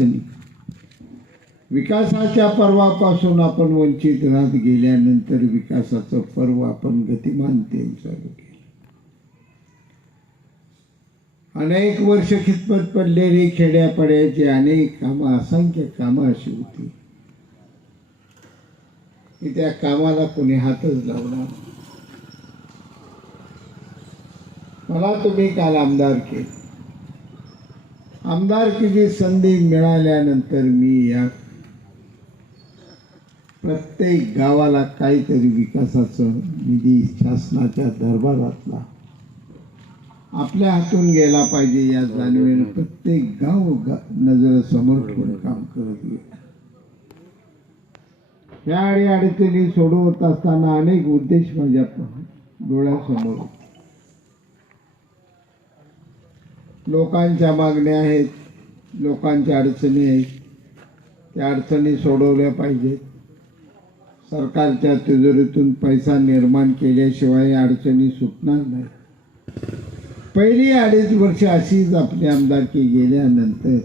अडचणी विकासाच्या पर्वापासून आपण वंचित राहत गेल्यानंतर विकासाचं पर्व आपण गतिमानतेने चालू केलं. अनेक वर्ष खितपत पडलेली खेड्यापाड्याची अनेक कामं असंख्य कामं अशी होती. की त्या कामाला कोणी हातच लावला मला तुम्ही काल आमदार केले. आमदारकीची संधी मिळाल्यानंतर मी या प्रत्येक गावाला काहीतरी विकासाचं निधी शासनाच्या दरबारातला आपल्या हातून गेला पाहिजे या जाणीवेनं प्रत्येक गाव गा नजरेसमोर ठेवून काम करत गेलं या अडी अडचणी सोडवत असताना अनेक उद्देश माझ्या डोळ्यासमोर होते. लोकांच्या मागण्या आहेत लोकांच्या अडचणी आहेत. त्या अडचणी सोडवल्या पाहिजेत. सरकारच्या तिजोरीतून पैसा निर्माण केल्याशिवाय या अडचणी सुटणार नाही. पहिली अडीच वर्ष अशीच आपली आमदारकी गेल्यानंतर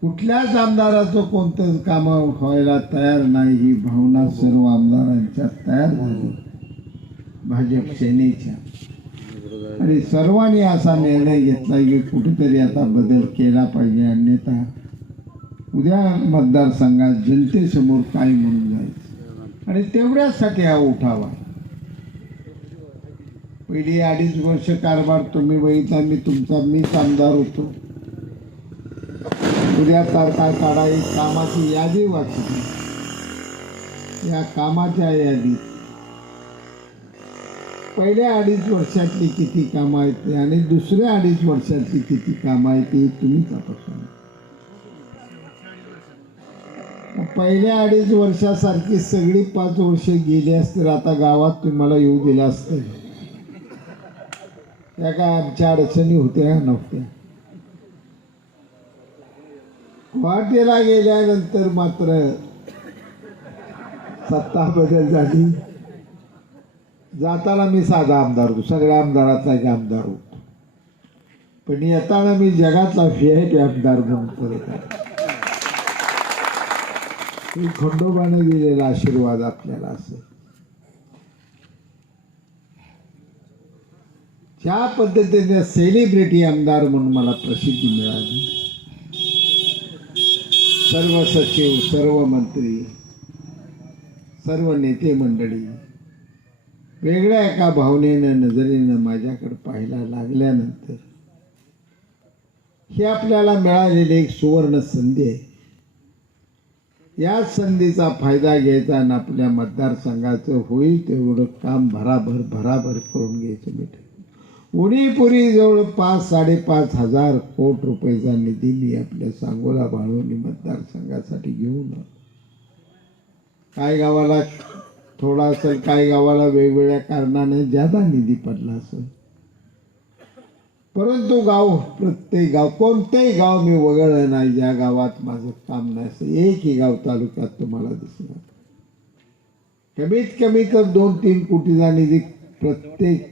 कुठल्याच आमदाराचं कोणतंच काम व्हायला तयार नाही ही भावना सर्व आमदारांच्या तयार झाली. भाजप सेनेच्या. आणि सर्वांनी असा निर्णय घेतला की कुठेतरी आता बदल केला पाहिजे अन्यथा उद्या मतदारसंघात जनतेसमोर काय म्हणून जायचं? आणि तेवढ्यासाठी हा उठावा. पहिली अडीच वर्ष कारभार तुम्ही बघितला मी तुमचा मीच आमदार होतो. उद्या तारखा काढाई कामाची यादी वाचली या कामाच्या यादीत पहिल्या अडीच वर्षातली किती कामं आहेत ते आणि दुसऱ्या अडीच वर्षातली किती कामं आहेत ते तुम्ही तपासून पहिल्या अडीच वर्षासारखी सगळी पाच वर्ष गेली असतील आता गावात तुम्हाला येऊ दिलं असतं. त्या काय आमच्या अडचणी होत्या नव्हत्या. गुवाहाटीला गेल्यानंतर मात्र सत्ता बदल झाली. जाताना मी साधा आमदार होतो सगळ्या आमदारातला एक आमदार होतो. पण येताना मी जगातला व्ही आमदार म्हणून करत आहे खंडोबाने दिलेला आशीर्वाद आपल्याला असेल ज्या पद्धतीने सेलिब्रिटी आमदार म्हणून मला प्रसिद्धी मिळाली सर्व सचिव सर्व मंत्री सर्व नेते मंडळी वेगळ्या एका भावनेनं नजरेनं माझ्याकडे पाहायला लागल्यानंतर ही आपल्याला मिळालेली एक सुवर्ण संधी आहे. या संधीचा फायदा घ्यायचा आणि आपल्या मतदारसंघाचं होईल तेवढं काम भराभर भराभर करून घ्यायचं मी उडीपुरी जवळ पाच साडेपाच हजार कोट रुपयाचा निधी मी आपल्या सांगोला बाळवणी मतदारसंघासाठी घेऊन काय गावाला? थोडासा काही गावाला वेगवेगळ्या कारणाने ज्यादा निधी पडला असेल. परंतु गाव प्रत्येक गाव कोणतेही गाव मी वगळलं नाही ज्या गावात माझं काम नाही असं एकही गाव तालुक्यात तुम्हाला दिसणार कमीत कमी तर दोन तीन कोटीचा निधी प्रत्येक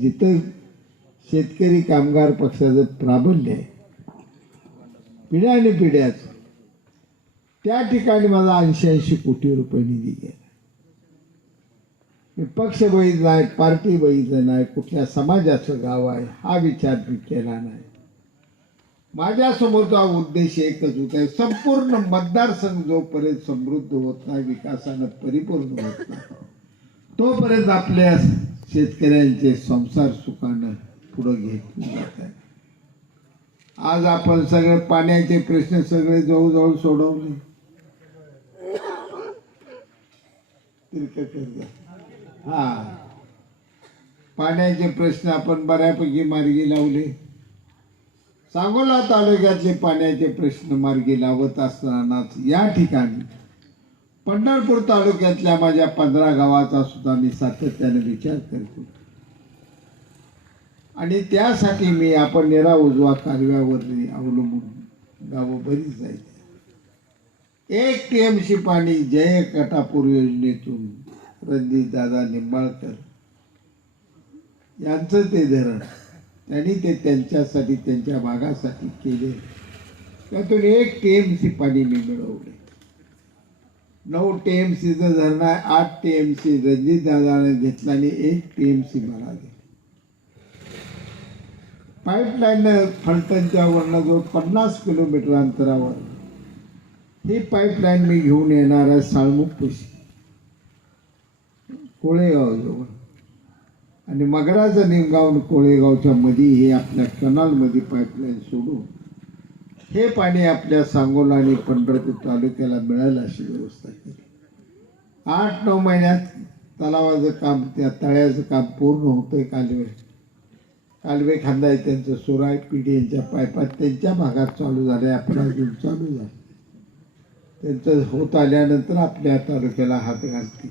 जिथं शेतकरी कामगार पक्षाचं प्राबल्य आहे पिढ्या आणि पिढ्याच त्या ठिकाणी माझा ऐंशी ऐंशी कोटी रुपये निधी गेला. पक्ष बघितला नाही पार्टी बघितलं नाही कुठल्या समाजाचं गाव आहे हा विचार मी केला नाही. माझ्यासमोरचा उद्देश एकच होता. संपूर्ण मतदारसंघ जोपर्यंत समृद्ध होत नाही विकासानं परिपूर्ण होत नाही तोपर्यंत आपल्या शेतकऱ्यांचे संसार सुखानं पुढं घेत जात आहे. आज आपण सगळे पाण्याचे प्रश्न सगळे जवळजवळ सोडवले. तिरकं हा. पाण्याचे प्रश्न आपण बऱ्यापैकी मार्गी लावले. सांगोला तालुक्यातले पाण्याचे प्रश्न मार्गी लावत असतानाच या ठिकाणी पंढरपूर तालुक्यातल्या माझ्या पंधरा गावाचा सुद्धा मी सातत्याने विचार करतो. आणि त्यासाठी मी आपण निरा उजवा कालव्यावर अवलंबून गावं बरीच जायचे एक टी एम सी पाणी जय कटापूर योजनेतून रणजित दादा निंबाळकर. यांचं ते धरण त्यांनी ते त्यांच्यासाठी त्यांच्या भागासाठी केले. त्यातून एक टी एम सी पाणी मी मिळवले. नऊ टी एम सीचं धरण आहे आठ टी एम सी रणजित दादाने घेतला आणि एक टी एम सी मला दिली. पाईपलाईन फलटणच्या वरनं जो पन्नास किलोमीटर अंतरावर ही पाईपलाईन मी घेऊन येणार आहे साळमुख कोळेगाव कोळेगावजवळ. आणि मगराचं निमगाव आणि कोळेगावच्या मध्ये हे आपल्या कनालमध्ये पाईपलाईन सोडून हे पाणी आपल्या सांगोला आणि पंढरपूर तालुक्याला मिळेल अशी व्यवस्था केली. आठ नऊ महिन्यात तलावाचं काम त्या तळ्याचं काम पूर्ण होतंय कालवे. कालवे खांदाय त्यांचं सोराय पिढी यांच्या पायपात त्यांच्या भागात चालू झाले आपल्या अजून चालू झालं त्यांचं होत आल्यानंतर आपल्या तालुक्याला हात घालतील.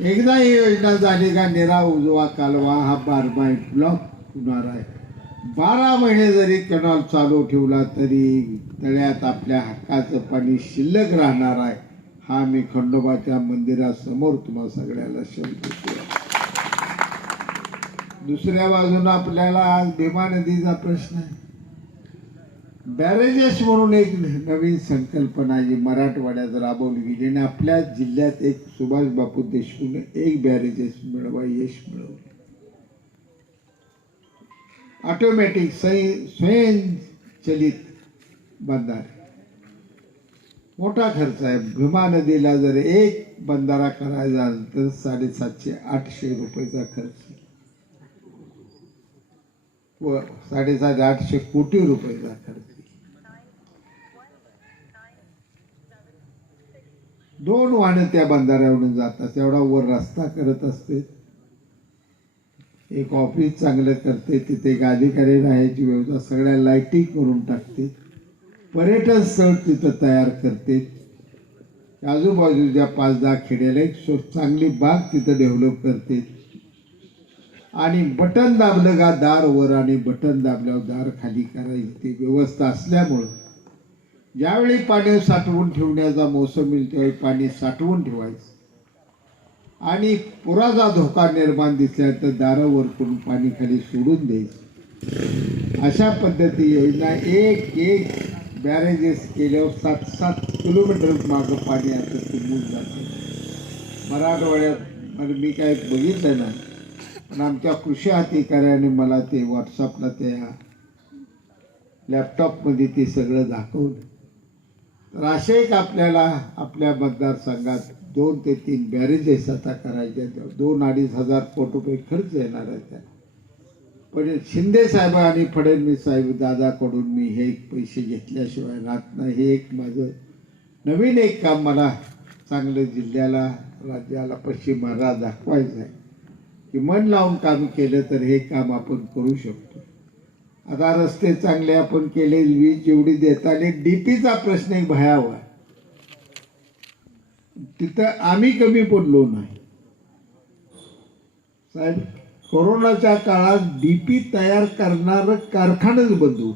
एकदा ही योजना झाली का निरा उजवा कालवा हा बारमाही ब्लॉक होणार आहे. बारा महिने जरी कनॉल चालू ठेवला तरी तळ्यात आपल्या हक्काचं पाणी शिल्लक राहणार आहे. हा मी खंडोबाच्या मंदिरासमोर तुम्हा सगळ्याला शब्द देतो. दुसऱ्या बाजूनं आपल्याला आज भीमा नदीचा प्रश्न आहे. बॅरेजेस म्हणून एक नवीन संकल्पना जी मराठवाड्यात राबवली गेली आणि आपल्या जिल्ह्यात एक सुभाष बापू देशमुख एक बॅरेजेस मिळवा यश मिळवले. ऑटोमॅटिक स्वयंचलित बंधारे. मोठा खर्च आहे. भीमा नदीला जर एक बंधारा करायचा तर साडेसातशे आठशे रुपयाचा खर्च. व साडेसात आठशे कोटी रुपयाचा खर्च. दोन वाहनं त्या बंधाऱ्यावरून जातात तेवढा वर रस्ता करत असते. एक ऑफिस चांगलं करते तिथे एक अधिकारी राहायची व्यवस्था सगळ्या लाईटिंग करून टाकते. पर्यटन स्थळ तिथं तयार करते. आजूबाजूच्या पाच दहा खेड्याला एक सो चांगली बाग तिथं डेव्हलप करते. आणि बटन दाबलं का दार वर आणि बटन दाबल्यावर दार खाली करायची ती व्यवस्था असल्यामुळं ज्यावेळी पाणी साठवून ठेवण्याचा मोसम येईल त्यावेळी पाणी साठवून ठेवायचं. आणि पुराचा धोका निर्माण दिसला तर दारावर करून पाणी खाली सोडून द्यायचं. अशा पद्धती योजना एक एक बॅरेजेस केल्यावर सात सात किलोमीटर मागं पाणी आता तुंबून जातं. मराठवाड्यात मग मी काय बघितलं ना पण आमच्या कृषी अधिकाऱ्याने मला ते व्हॉट्सअपला त्या लॅपटॉपमध्ये ते सगळं दाखवलं. तर असे एक आपल्याला आपल्या मतदारसंघात दोन ते तीन बॅरेजेस आता करायचे दोन अडीच हजार कोटी रुपये खर्च येणार आहे त्या. पण शिंदे साहेब आणि फडणवीस साहेब दादाकडून मी हे पैसे घेतल्याशिवाय राहत नाही. हे एक माझं नवीन एक काम मला चांगलं जिल्ह्याला राज्याला पश्चिम महाराज दाखवायचं आहे. की मन लावून काम केलं तर हे काम आपण करू शकतो. आता रस्ते चांगले आपण केले वीज जेवढी देता डीपीचा प्रश्न एक भयावा आहे. तिथं आम्ही कमी पडलो नाही. साहेब कोरोनाच्या काळात डीपी तयार करणार कारखानच बंद होत.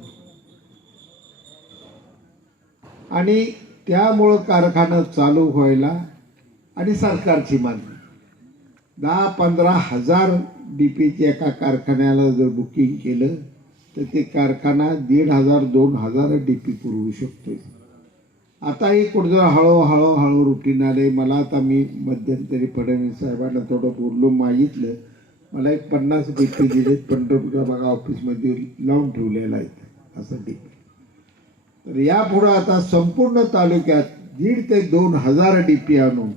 आणि त्यामुळं कारखाना चालू व्हायला आणि सरकारची मागणी. दहा पंधरा हजार डीपीची एका कारखान्याला जर बुकिंग केलं तर ते कारखाना दीड हजार दोन हजार डी पी पुरवू शकतो आताही कुठं हळूहळू हळू रुटीन आले मला आता मी मध्यंतरी फडणवीस साहेबांना थोडं बोललो मागितलं. मला एक पन्नास डीपी दिले पंढरपूरच्या बघा ऑफिसमध्ये लावून ठेवलेला आहे. असं डी पी तर यापुढं आता संपूर्ण तालुक्यात दीड ते दोन हजार डी पी आणून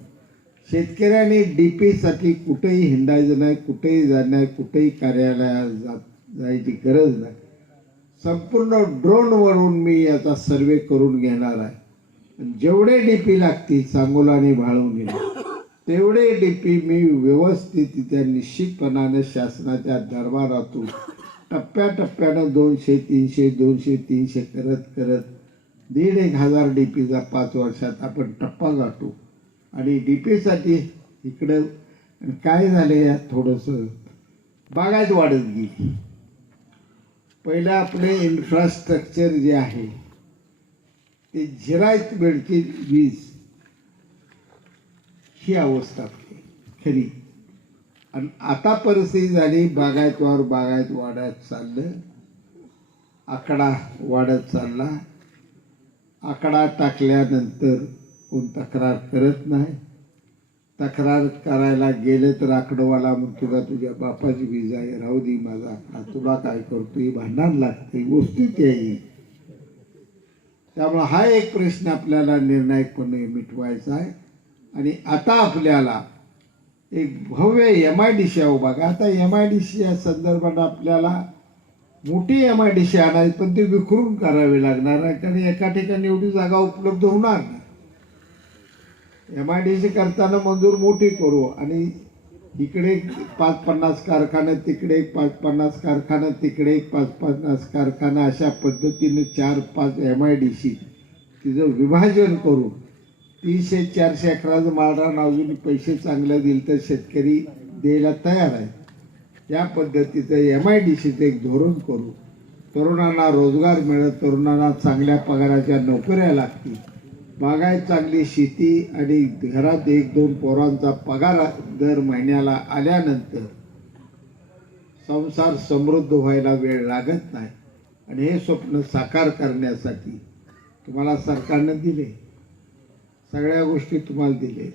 शेतकऱ्यांनी डीपीसाठी कुठेही हिंडायचं नाही कुठेही जाणं नाही कुठेही कार्यालयात जा जायची गरज नाही. संपूर्ण ड्रोनवरून मी याचा सर्वे करून घेणार आहे. जेवढे जेवढे डीपी लागतील सांगोला भाळून भाळवणीला तेवढे डीपी मी व्यवस्थित त्या निश्चितपणाने शासनाच्या दरबारातून टप्प्याटप्प्यानं दोनशे तीनशे दोनशे तीनशे करत करत दीड एक हजार डी पीचा पाच वर्षात आपण टप्पा गाठू. आणि डी पीसाठी इकडं काय झालं यात थोडंसं बागायत वाढत गेली. पहिलं आपले इन्फ्रास्ट्रक्चर जे आहे ते झिरायत मिळते वीज. ही अवस्था आपली खरी. आणि आता परिस्थिती झाली बागायतवर बागायत वाढत चाललं. आकडा वाढत चालला. आकडा टाकल्यानंतर कोण तक्रार करत नाही. तक्रार करायला गेले तर आकडवाला म्हणतो तुला तुझ्या बापाची वीज आहे. राहू दे माझा आकडा. तुला काय करतो? ही भांडण लागते. गोष्टी ते आहे. त्यामुळे हा एक प्रश्न आपल्याला निर्णायकपणे मिटवायचा आहे. आणि आता आपल्याला एक भव्य एम आय डी सी आहे बघा आता एम आय डी सी या संदर्भात आपल्याला मोठी एम आय डी सी आणायची पण ती विखरून करावी लागणार आहे. कारण एका ठिकाणी एवढी जागा उपलब्ध होणार नाही. एम आय डी सी करताना मंजूर मोठी करू आणि इकडे एक पाच पन्नास कारखाने तिकडे एक पाच पन्नास कारखाना तिकडे एक पाच पन्नास कारखाना अशा पद्धतीने चार पाच एम आय डी सी तिचं विभाजन करू. तीनशे चारशे अकराचं माळरान अजून पैसे चांगले दिले तर शेतकरी द्यायला तयार आहे. या पद्धतीचं एम आय डी सीचं एक धोरण करू. तरुणांना रोजगार मिळत तरुणांना चांगल्या पगाराच्या नोकऱ्या लागतील. बागायत चांगली शेती आणि घरात एक दोन पोरांचा पगार दर महिन्याला आल्यानंतर संसार समृद्ध व्हायला वेळ लागत नाही. आणि हे स्वप्न साकार करण्यासाठी तुम्हाला सरकारनं दिले. सगळ्या गोष्टी तुम्हाला दिले.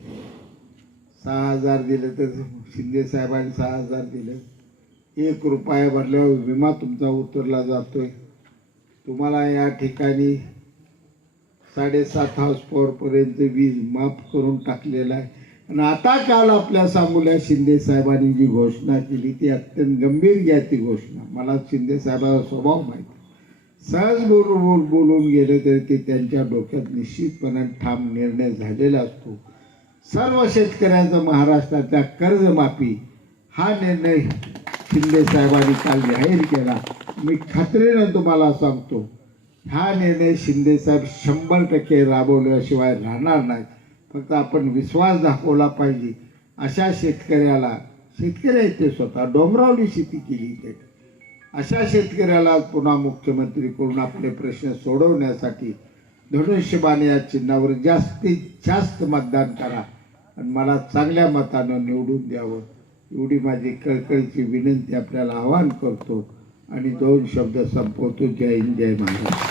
सहा हजार दिले तर शिंदे साहेबांनी सहा हजार दिले. एक रुपया भरल्यावर विमा तुमचा उतरला जातोय. तुम्हाला या ठिकाणी साडेसात हाऊस पॉवरपर्यंत वीज माफ करून टाकलेला आहे. आणि आता काल आपल्या सामूल्या शिंदे साहेबांनी जी घोषणा केली ती अत्यंत गंभीर घ्या ती घोषणा. मला शिंदे साहेबांचा स्वभाव माहिती सहज बोलून बोलून गेले तरी ते त्यांच्या डोक्यात निश्चितपणे ठाम निर्णय झालेला असतो. सर्व शेतकऱ्यांचा महाराष्ट्रातल्या कर्जमाफी हा निर्णय शिंदे साहेबांनी काल जाहीर केला. मी खात्रीनं तुम्हाला सांगतो. हा निर्णय शिंदेसाहेब शंभर टक्के राबवल्याशिवाय राहणार नाही फक्त आपण विश्वास दाखवला पाहिजे. अशा शेतकऱ्याला शेतकरी ते स्वतः डोंगरावली शेती केली ते अशा शेतकऱ्याला पुन्हा मुख्यमंत्री करून आपले प्रश्न सोडवण्यासाठी धनुष्यबाण या चिन्हावर जास्तीत जास्त मतदान करा आणि मला चांगल्या मतानं निवडून द्यावं. एवढी माझी कळकळीची विनंती आपल्याला आवाहन करतो. आणि दोन शब्द संपवतो. जय हिंद जय महाराष्ट्र.